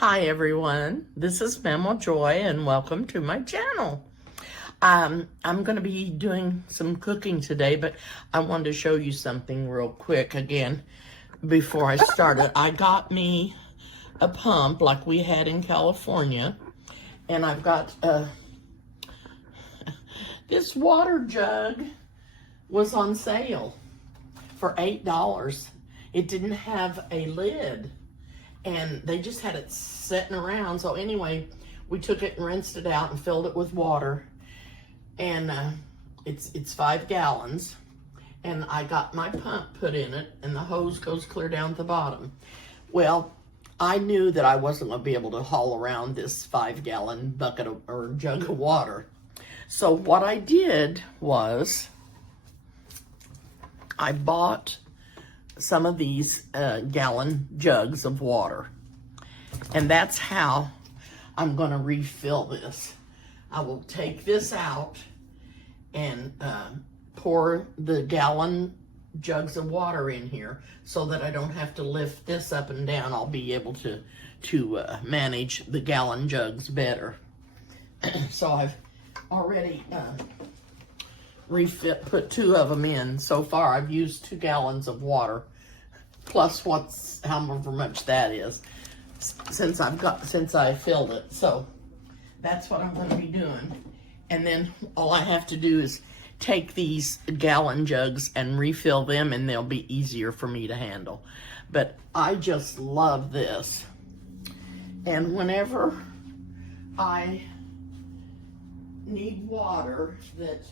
Hi everyone, this is Mama Joy and welcome to my channel. I'm going to be doing some cooking today, but I wanted to show you something real quick again before I started. I got me a pump like we had in California, and I've got this water jug was on sale for $8. It didn't have a lid, and they just had it sitting around. So anyway, we took it and rinsed it out and filled it with water, and it's 5 gallons, and I got my pump put in it, and the hose goes clear down to the bottom. Well, I knew that I wasn't going to be able to haul around this 5-gallon bucket or jug of water. So what I did was I bought some of these gallon jugs of water, and that's how I'm going to refill this. I will take this out and pour the gallon jugs of water in here so that I don't have to lift this up and down. I'll be able to manage the gallon jugs better. So I've already put 2 of them in. So far I've used 2 gallons of water, plus however much that is, since I filled it. So that's what I'm going to be doing. And then all I have to do is take these gallon jugs and refill them, and they'll be easier for me to handle. But I just love this. And whenever I need water that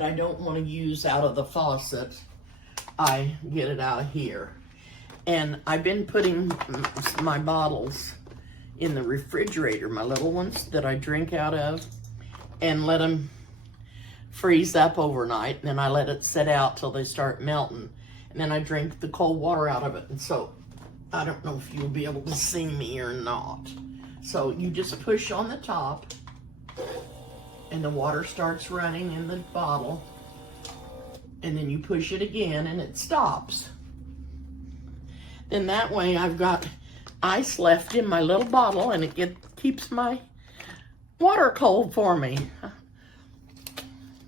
I don't want to use out of the faucet, I get it out of here. And I've been putting my bottles in the refrigerator, my little ones that I drink out of, and let them freeze up overnight. And then I let it sit out till they start melting. And then I drink the cold water out of it. And so I don't know if you'll be able to see me or not. So you just push on the top, and the water starts running in the bottle, and then you push it again and it stops. Then that way I've got ice left in my little bottle, and it keeps my water cold for me.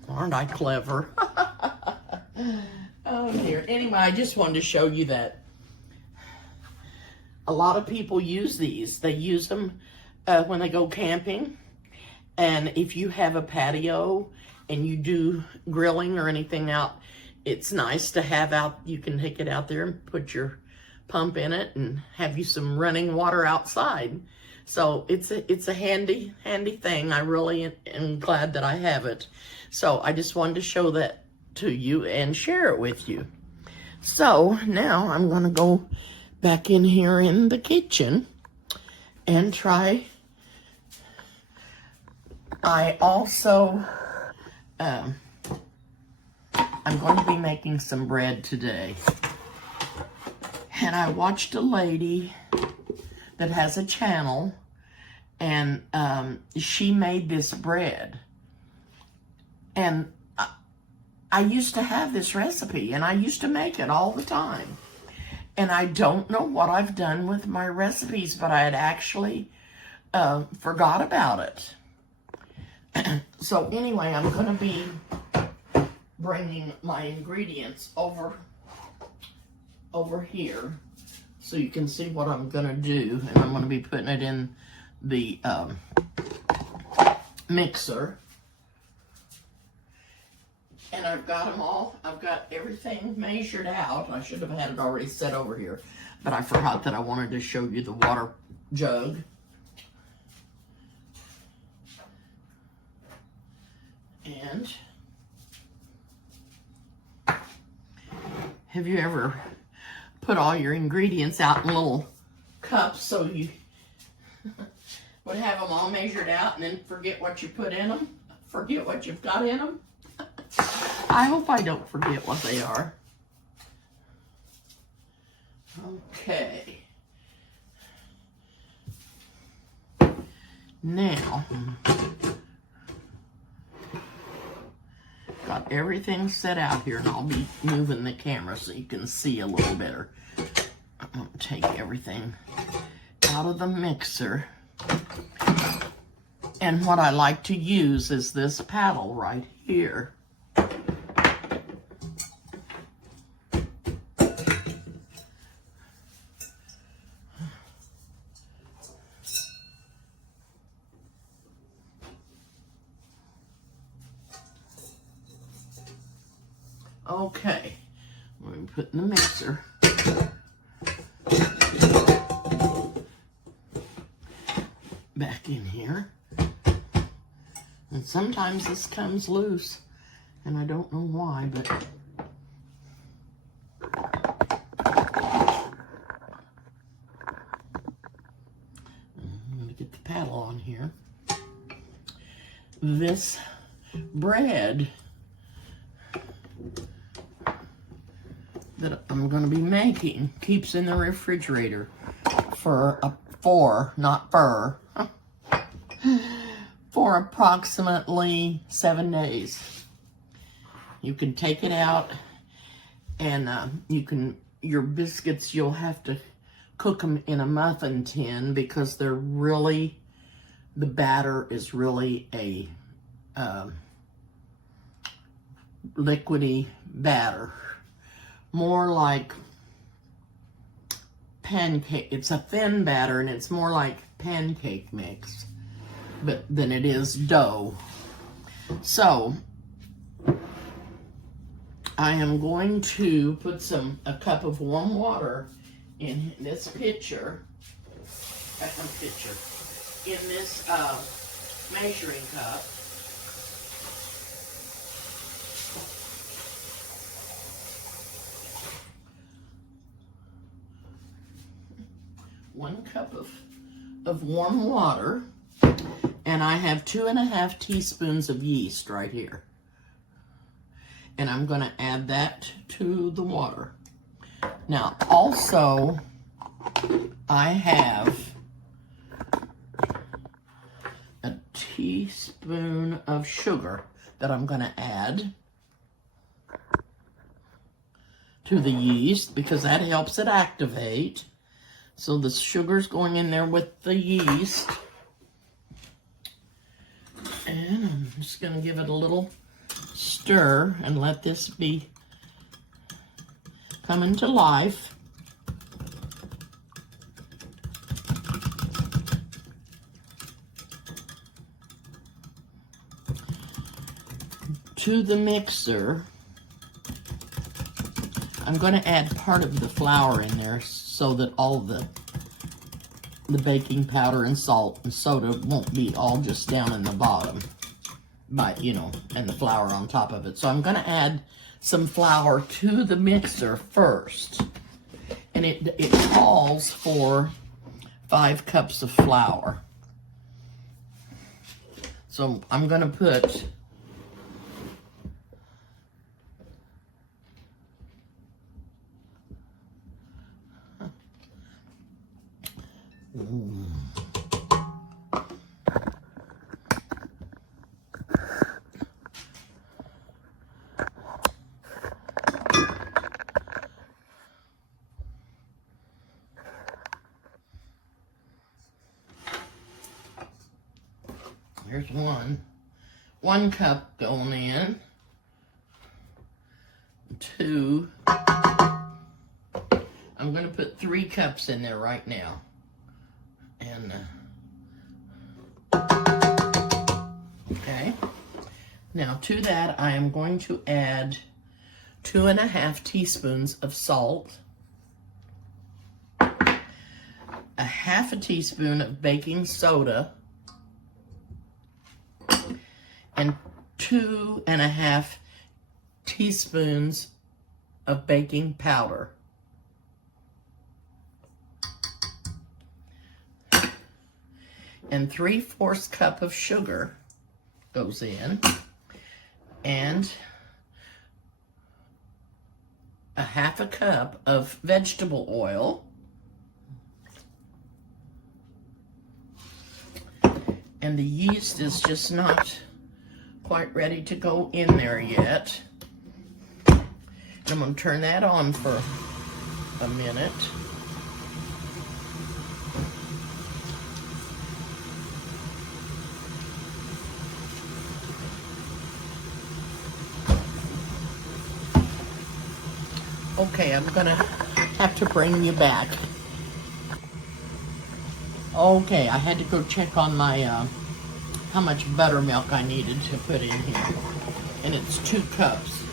Aren't I clever? Oh dear. Anyway, I just wanted to show you that a lot of people use these. They use them when they go camping. And if you have a patio and you do grilling or anything out, it's nice to have out. You can take it out there and put your pump in it and have you some running water outside. So it's a handy thing. I really am glad that I have it. So I just wanted to show that to you and share it with you. So now I'm going to go back in here in the kitchen and try. I also, I'm going to be making some bread today. And I watched a lady that has a channel, and she made this bread. And I used to have this recipe, and I used to make it all the time. And I don't know what I've done with my recipes, but I had actually forgot about it. So anyway, I'm going to be bringing my ingredients over here so you can see what I'm going to do. And I'm going to be putting it in the mixer. And I've got them all. I've got everything measured out. I should have had it already set over here, but I forgot that I wanted to show you the water jug. And have you ever put all your ingredients out in little cups so you would have them all measured out and then forget what you put in them? Forget what you've got in them? I hope I don't forget what they are. Okay. Now, got everything set out here, and I'll be moving the camera so you can see a little better. I'm going to take everything out of the mixer. And what I like to use is this paddle right here. Okay, I'm going to put in the mixer. Back in here. And sometimes this comes loose, and I don't know why, but I'm going to get the paddle on here. This bread that I'm going to be making keeps in the refrigerator for for approximately 7 days. You can take it out, and your biscuits, you'll have to cook them in a muffin tin because they're really, the batter is really a liquidy batter. More like pancake. It's a thin batter, and it's more like pancake mix than it is dough. So I am going to put a cup of warm water in this pitcher, in this measuring cup. One cup of warm water, and I have 2.5 teaspoons of yeast right here. And I'm going to add that to the water. Now, also, I have a teaspoon of sugar that I'm going to add to the yeast because that helps it activate. So the sugar's going in there with the yeast. And I'm just going to give it a little stir and let this be coming to life. To the mixer, I'm going to add part of the flour in there so that all the baking powder and salt and soda won't be all just down in the bottom, and the flour on top of it. So I'm going to add some flour to the mixer first. And it calls for 5 cups of flour. So I'm going to put here's one cup going in. 2. I'm going to put 3 cups in there right now. And okay. Now to that, I am going to add 2.5 teaspoons of salt, 1/2 teaspoon of baking soda, and 2.5 teaspoons of baking powder. And 3/4 cup of sugar goes in, and 1/2 cup of vegetable oil, and the yeast is just not quite ready to go in there yet. I'm going to turn that on for a minute. Okay, I'm gonna have to bring you back. Okay, I had to go check on my, how much buttermilk I needed to put in here. And it's 2 cups.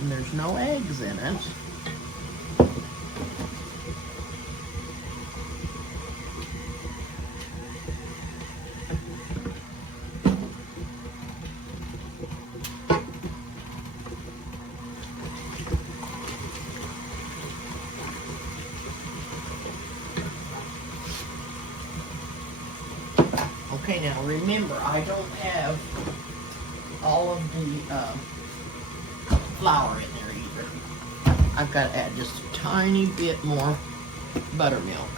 And there's no eggs in it. Okay, now remember, I don't have all of the flour in there either. I've got to add just a tiny bit more buttermilk.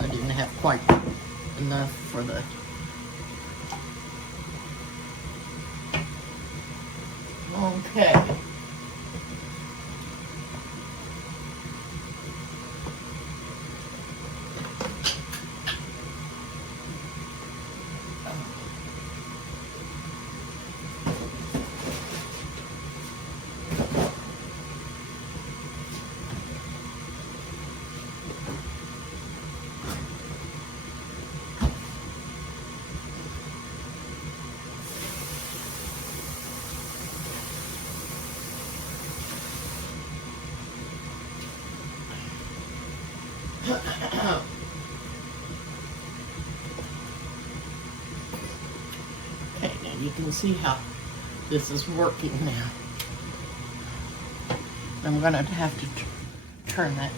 I didn't have quite enough for the... Okay. Okay, now you can see how this is working now. I'm gonna have to turn that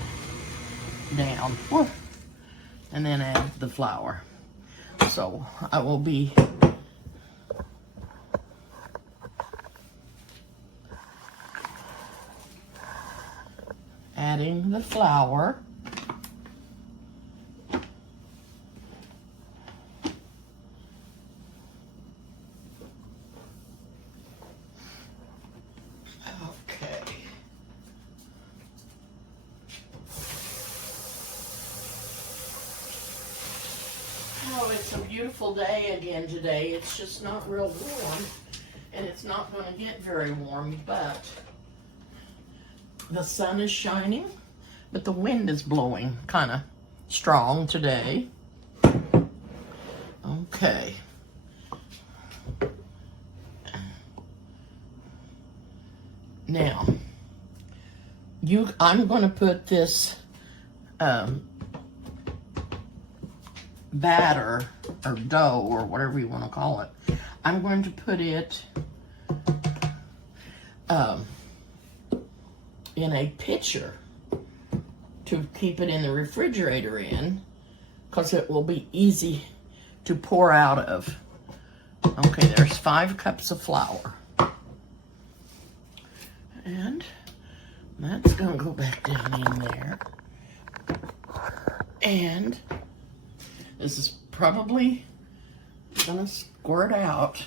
down and then add the flour. So I will be adding the flour. Oh, it's a beautiful day again today. It's just not real warm, and it's not going to get very warm, but the sun is shining, but the wind is blowing kind of strong today. Okay. Now, I'm going to put this batter or dough or whatever you want to call it. I'm going to put it in a pitcher to keep it in the refrigerator in, because it will be easy to pour out of. Okay, there's 5 cups of flour. And that's going to go back down in there. And this is probably going to squirt out.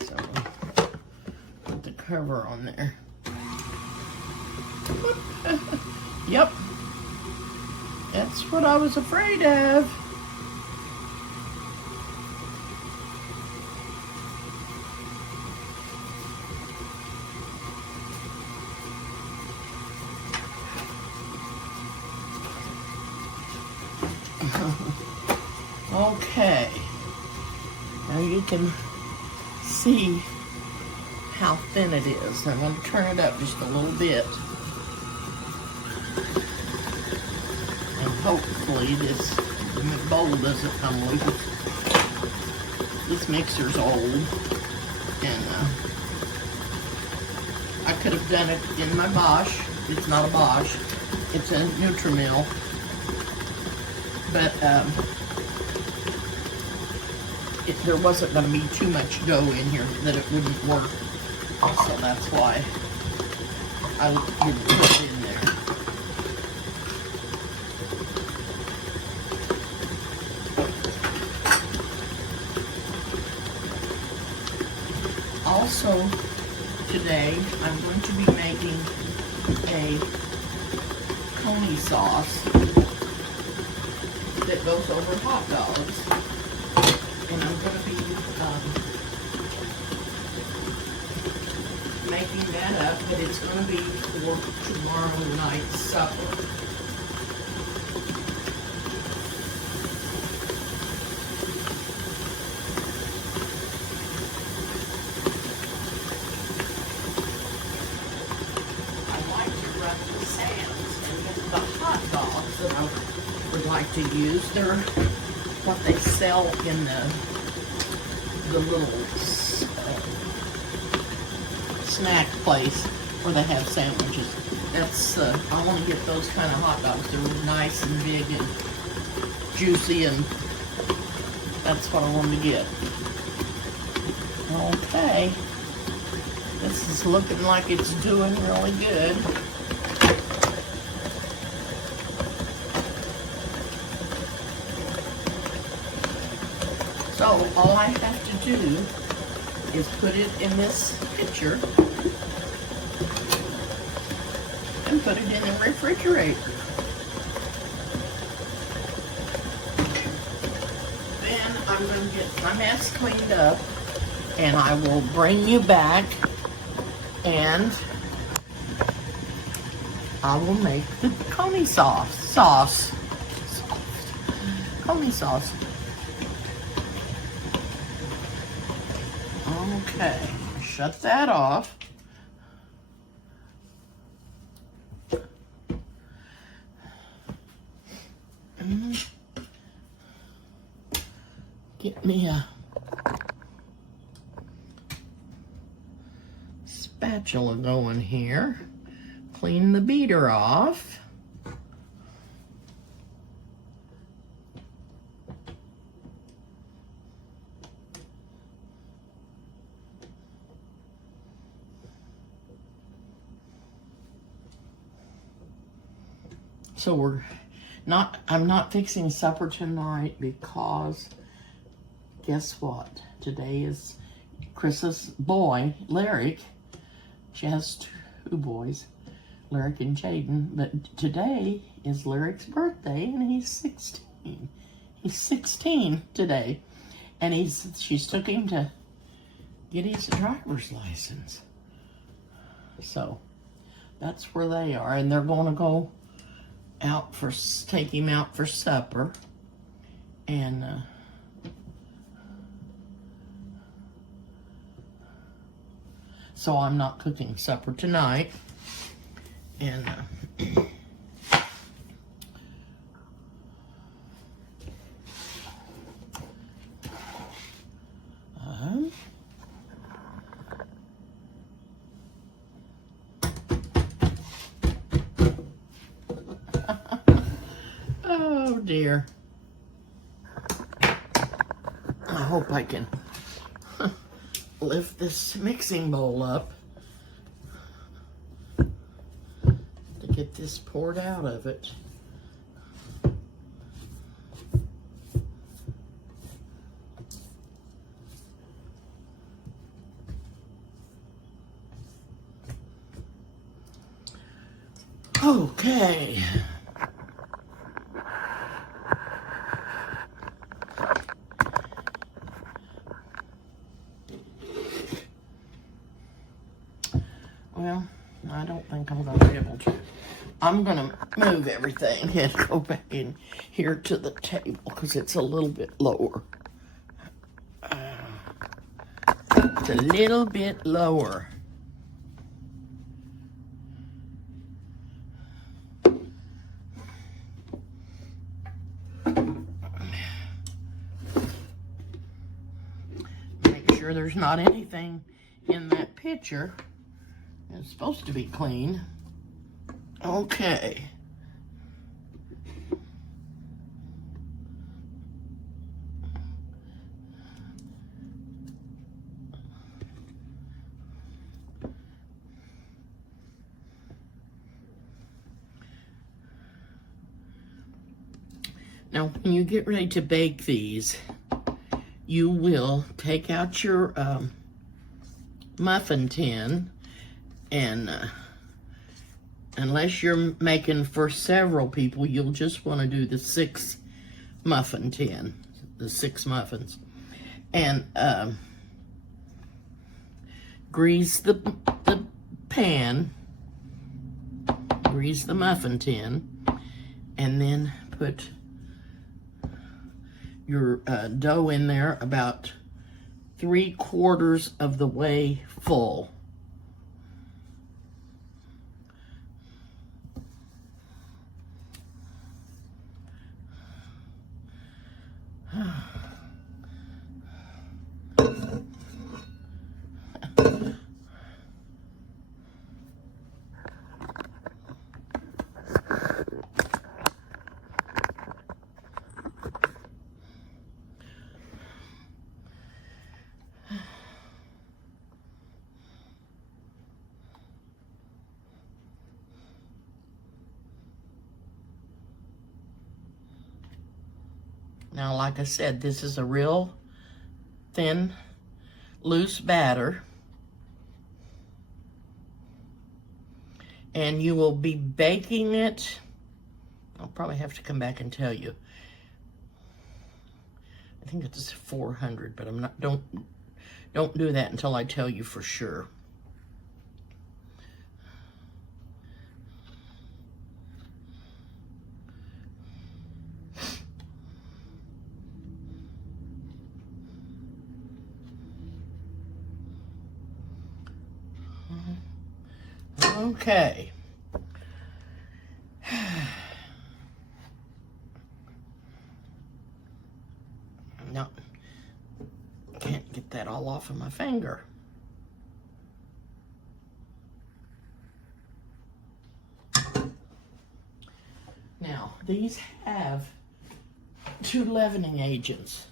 So, put the cover on there. Yep. That's what I was afraid of. Okay, now you can see how thin it is. I'm going to turn it up just a little bit. And hopefully this bowl doesn't come loose. This mixer's old, and I could have done it in my Bosch. It's not a Bosch, it's a Nutrimil. But there wasn't going to be too much dough in here that it wouldn't work. So that's why I didn't put it in there. Also, Today, I'm going to be making a coney sauce that goes over hot dogs. And I'm going to be making that up, but it's going to be for tomorrow night's supper. That I would like to use. They're what they sell in the little snack place where they have sandwiches. That's I want to get those kind of hot dogs. They're nice and big and juicy, and that's what I want to get. Okay, this is looking like it's doing really good. So all I have to do is put it in this pitcher and put it in the refrigerator. Then I'm going to get my mess cleaned up, and I will bring you back, and I will make the coney sauce. Coney sauce. Okay, shut that off. Get me a spatula going here. Clean the beater off. So I'm not fixing supper tonight because guess what? Today is Chris's boy, Lyric. She has two boys, Lyric and Jaden, but today is Lyric's birthday and he's 16. He's 16 today, and she's took him to get his driver's license. So that's where they are, and they're going to go take him out for supper, and so I'm not cooking supper tonight, and oh dear. I hope I can lift this mixing bowl up to get this poured out of it. Okay. Well, I don't think I'm going to be able to. I'm going to move everything and go back in here to the table because it's a little bit lower. It's a little bit lower. Make sure there's not anything in that pitcher. It's supposed to be clean. Okay. Now, when you get ready to bake these, you will take out your muffin tin And unless you're making for several people, you'll just want to do the 6 muffin tin, the 6 muffins. And grease the pan, grease the muffin tin, and then put your dough in there about 3/4 of the way full. Now, like I said, this is a real thin, loose batter. And you will be baking it. I'll probably have to come back and tell you. I think it's 400, but I'm not, don't do that until I tell you for sure. Okay. No, can't get that all off of my finger. Now, these have 2 leavening agents,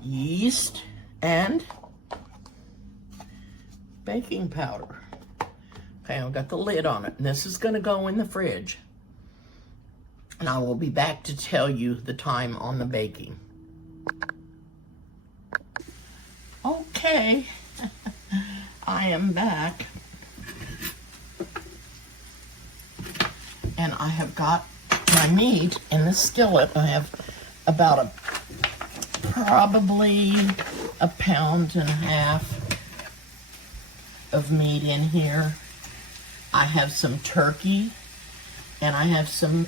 yeast and baking powder. Okay, I've got the lid on it, and this is going to go in the fridge. And I will be back to tell you the time on the baking. Okay, I am back. And I have got my meat in the skillet. I have about probably 1.5 pounds of meat in here. I have some turkey, and I have some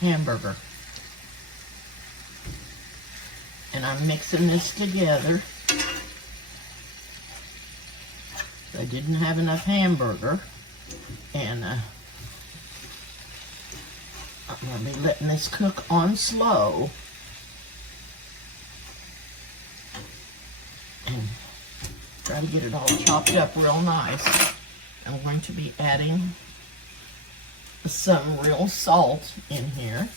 hamburger. And I'm mixing this together. I didn't have enough hamburger, and I'm going to be letting this cook on slow. And try to get it all chopped up real nice. I'm going to be adding some real salt in here.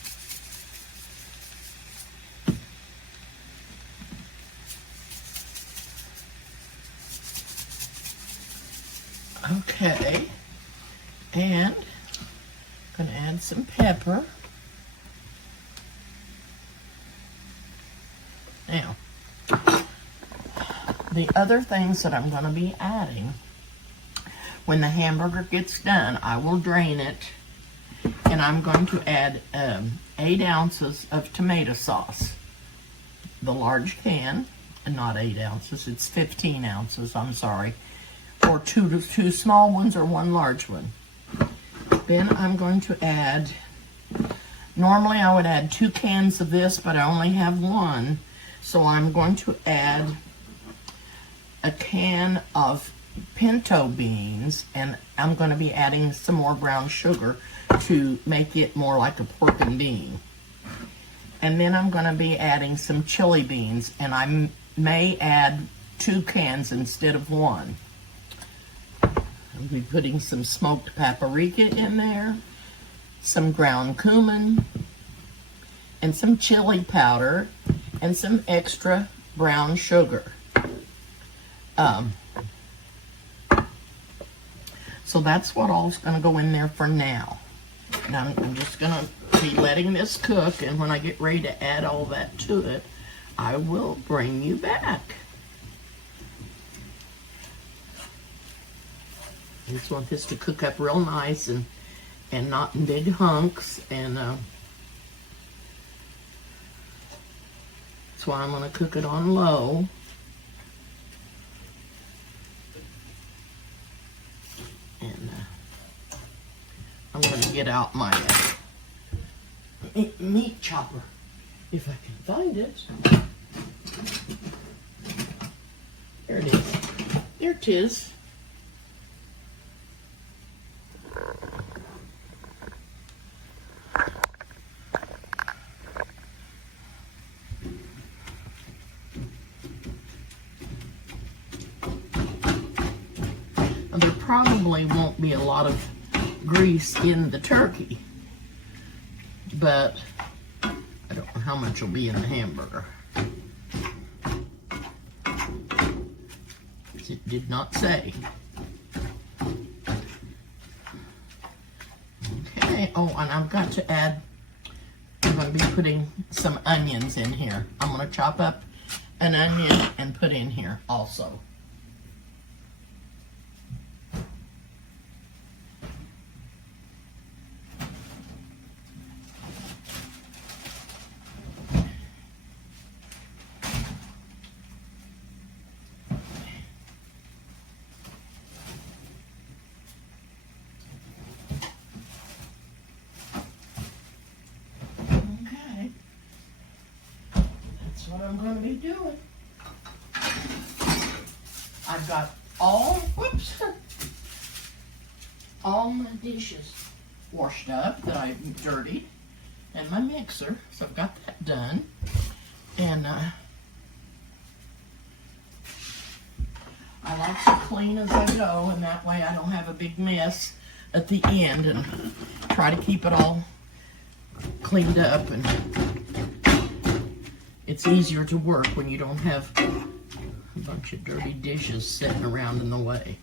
Okay, and I'm going to add some pepper. Now, the other things that I'm going to be adding, when the hamburger gets done, I will drain it, and I'm going to add 8 ounces of tomato sauce. The large can, and not 8 ounces, it's 15 ounces, I'm sorry. Or two small ones or 1 large one. Then I'm going to add, normally I would add 2 cans of this, but I only have 1. So I'm going to add a can of pinto beans, and I'm going to be adding some more brown sugar to make it more like a pork and bean. And then I'm going to be adding some chili beans, and I may add 2 cans instead of 1. I'll be putting some smoked paprika in there, some ground cumin, and some chili powder, and some extra brown sugar. So that's what all's going to go in there for now. Now I'm just going to be letting this cook, and when I get ready to add all that to it, I will bring you back. I just want this to cook up real nice and not in big hunks, and that's why I'm going to cook it on low. And I'm going to get out my meat chopper, if I can find it. There it is. There it is. There probably won't be a lot of grease in the turkey, but I don't know how much will be in the hamburger. It did not say. Okay, oh, and I've got to add, I'm going to be putting some onions in here. I'm going to chop up an onion and put in here also. What I'm going to be doing. I've got all my dishes washed up that I dirtied, and my mixer, so I've got that done. And I like to clean as I go, and that way I don't have a big mess at the end, and try to keep it all cleaned up, and it's easier to work when you don't have a bunch of dirty dishes sitting around in the way.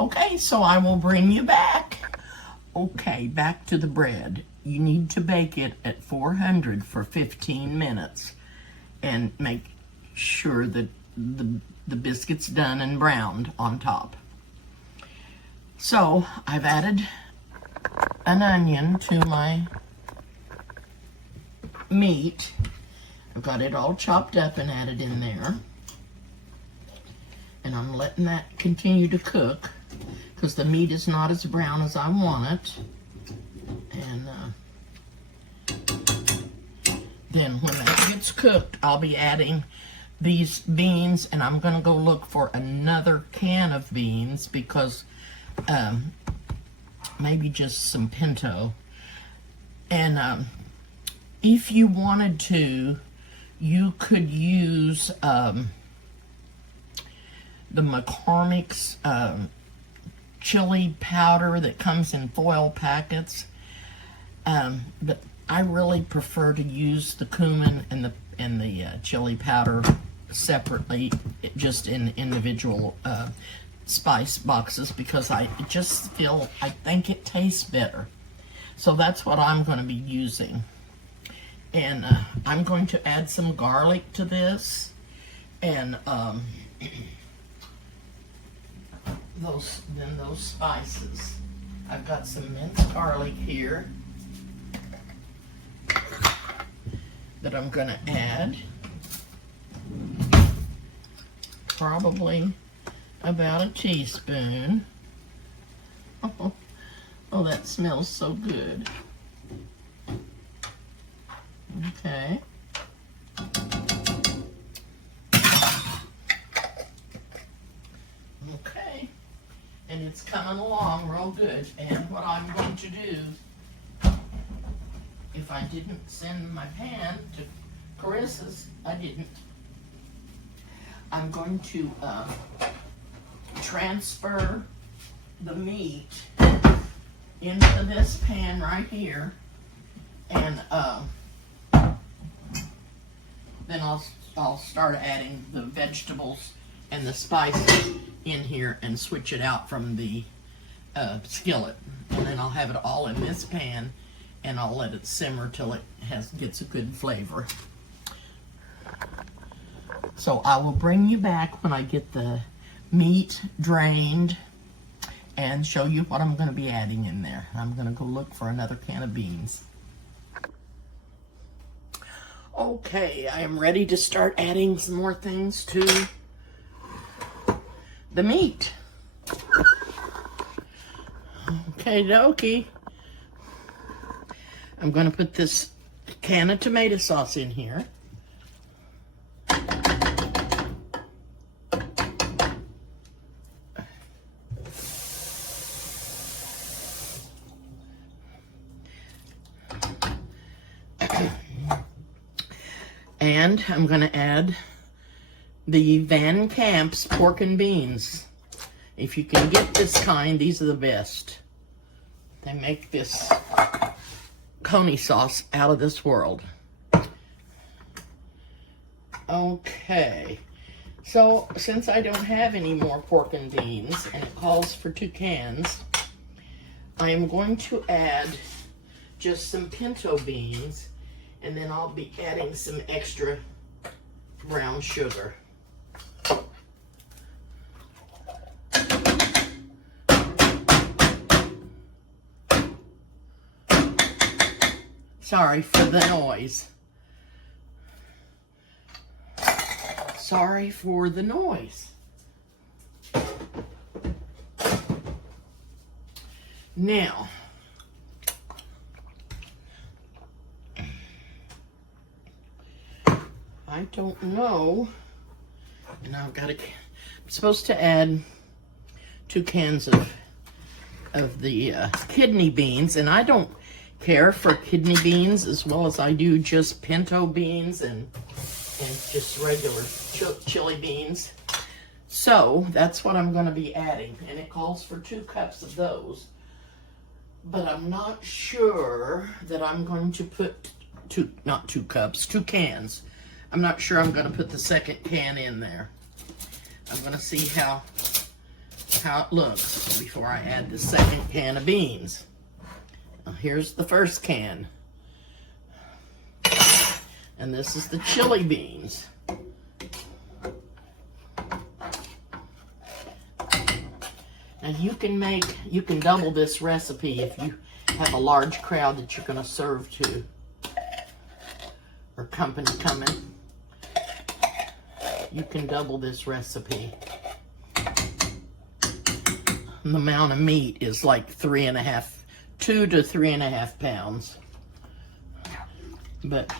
Okay, so I will bring you back. Okay, back to the bread. You need to bake it at 400 for 15 minutes and make sure that the biscuit's done and browned on top. So I've added an onion to my meat. I've got it all chopped up and added in there, and I'm letting that continue to cook because the meat is not as brown as I want it. And then when that gets cooked, I'll be adding these beans, and I'm gonna go look for another can of beans because maybe just some pinto. And if you wanted to, you could use the McCormick's chili powder that comes in foil packets. But I really prefer to use the cumin and the chili powder separately, just in individual spice boxes, because I think it tastes better. So that's what I'm going to be using. And I'm going to add some garlic to this, and those spices. I've got some minced garlic here that I'm going to add. Probably about a teaspoon. Oh, that smells so good. Okay. Okay. And it's coming along real good. And what I'm going to do, if I didn't send my pan to Carissa's, I didn't. I'm going to transfer the meat into this pan right here, and then I'll start adding the vegetables and the spices in here and switch it out from the skillet, and then I'll have it all in this pan, and I'll let it simmer till it gets a good flavor. So I will bring you back when I get the meat drained and show you what I'm going to be adding in there. I'm going to go look for another can of beans. Okay, I am ready to start adding some more things to the meat. Okay, dokie. I'm going to put this can of tomato sauce in here. And I'm going to add the Van Camp's pork and beans. If you can get this kind, these are the best. They make this coney sauce out of this world. Okay, so since I don't have any more pork and beans and it calls for 2 cans, I am going to add just some pinto beans, and then I'll be adding some extra brown sugar. Sorry for the noise. Sorry for the noise. Now, I don't know, and I've got I'm supposed to add 2 cans of the kidney beans, and I don't care for kidney beans as well as I do just pinto beans and just regular chili beans. So that's what I'm going to be adding, and it calls for 2 cups of those. But I'm not sure that I'm going to put 2 cans. I'm not sure I'm going to put the second can in there. I'm going to see how it looks before I add the second can of beans. Now, here's the first can. And this is the chili beans. And you can double this recipe if you have a large crowd that you're going to serve to, or company coming. You can double this recipe. The amount of meat is like 2 to 3.5 pounds. But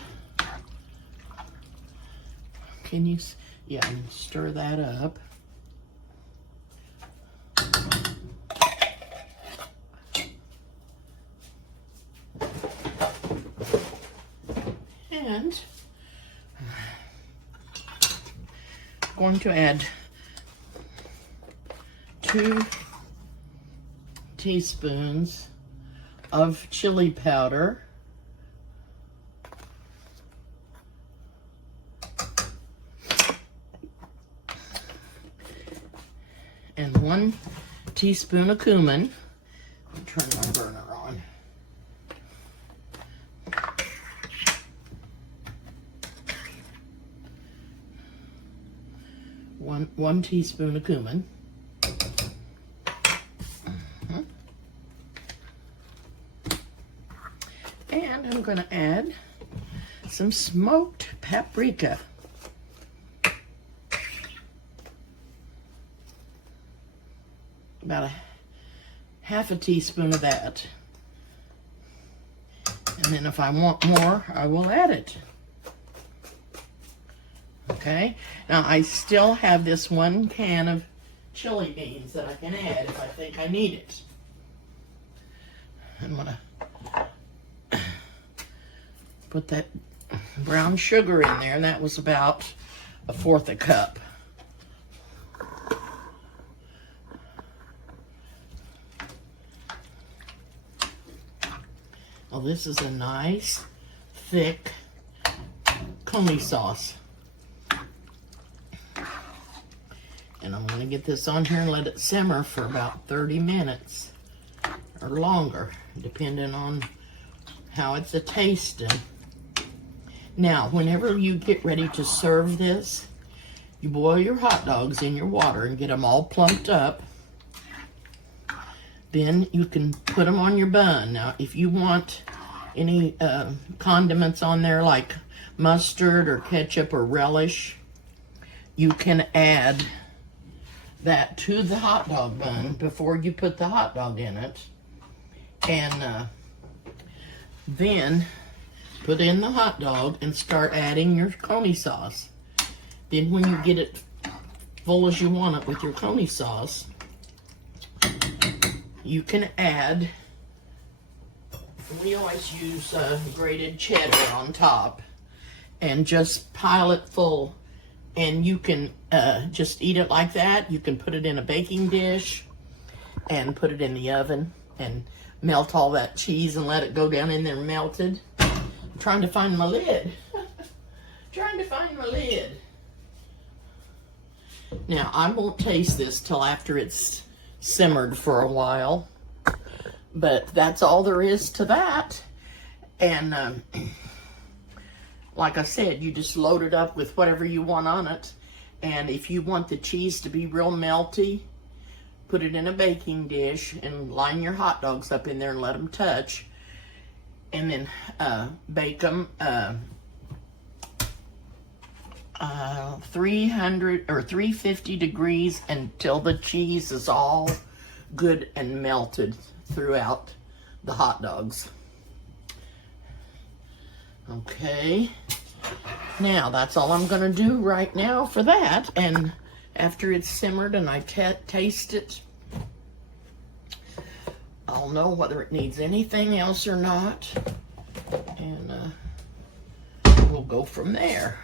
can you, yeah, stir that up. And I'm going to add 2 teaspoons of chili powder, and 1 teaspoon of cumin. I'll turn my burner on. One teaspoon of cumin. And I'm going to add some smoked paprika. About half a teaspoon of that. And then if I want more, I will add it. Okay, now I still have this 1 can of chili beans that I can add if I think I need it. I'm gonna put that brown sugar in there, and that was about 1/4 cup. Well, this is a nice, thick coney sauce. And I'm going to get this on here and let it simmer for about 30 minutes or longer, depending on how it's a tasting. Now, whenever you get ready to serve this, You boil your hot dogs in your water and get them all plumped up. Then you can put them on your bun. Now, if you want any condiments on there like mustard or ketchup or relish, you can add that to the hot dog bun before you put the hot dog in it. And then put in the hot dog and start adding your coney sauce. Then when you get it full as you want it with your coney sauce, you can add, we always use grated cheddar on top, and just pile it full. And you can just eat it like that. You can put it in a baking dish and put it in the oven and melt all that cheese and let it go down in there melted. I'm trying to find my lid. Trying to find my lid. Now, I won't taste this till after it's simmered for a while, but that's all there is to that. And like I said, you just load it up with whatever you want on it. And if you want the cheese to be real melty, put it in a baking dish and line your hot dogs up in there and let them touch. And then bake them 300 or 350 degrees until the cheese is all good and melted throughout the hot dogs. Okay, now that's all I'm gonna do right now for that. And after it's simmered and I taste it, I'll know whether it needs anything else or not, and we'll go from there.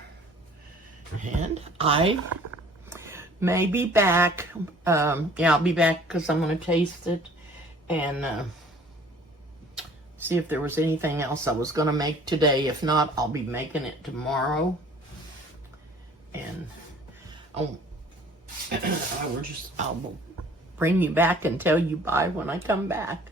And I may be back. Yeah, I'll be back because I'm going to taste it and see if there was anything else I was going to make today. If not, I'll be making it tomorrow. And I'll bring you back and tell you bye when I come back.